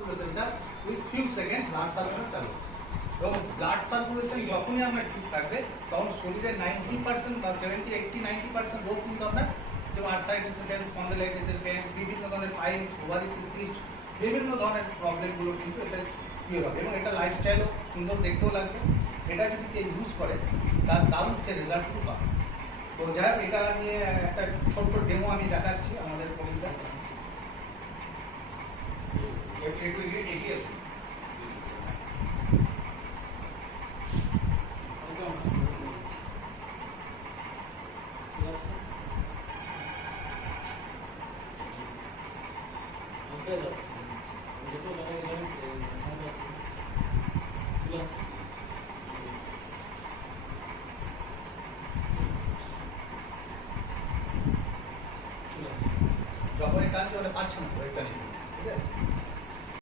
সার্কুলেশনটা with few second blood circulation চালু হচ্ছে। এবং ব্লাড সার্কুলেশন যখনই আপনার ঠিক থাকবে তখন শরীরের 90% বা 70-80-90% রোগ কিন্তু আপনার, যেমন আর্থারাইটিসের পেন, স্পন্ডাইলাইটিসের পেন, বিভিন্ন ধরনের পাইলস, ওভারিতে সিস্ট, বিভিন্ন ধরনের প্রবলেমগুলো কিন্তু এটা ক্লিয়ার হবে। এবং এটা লাইফস্টাইলও সুন্দর দেখতেও লাগবে। এটা যদি কেউ ইউজ করে তার দারুণ সে রেজাল্টগুলো পাবে। তো যাই হোক, এটা নিয়ে একটা ছোট্ট ডেমো আমি দেখাচ্ছি আমাদের কলিগদের।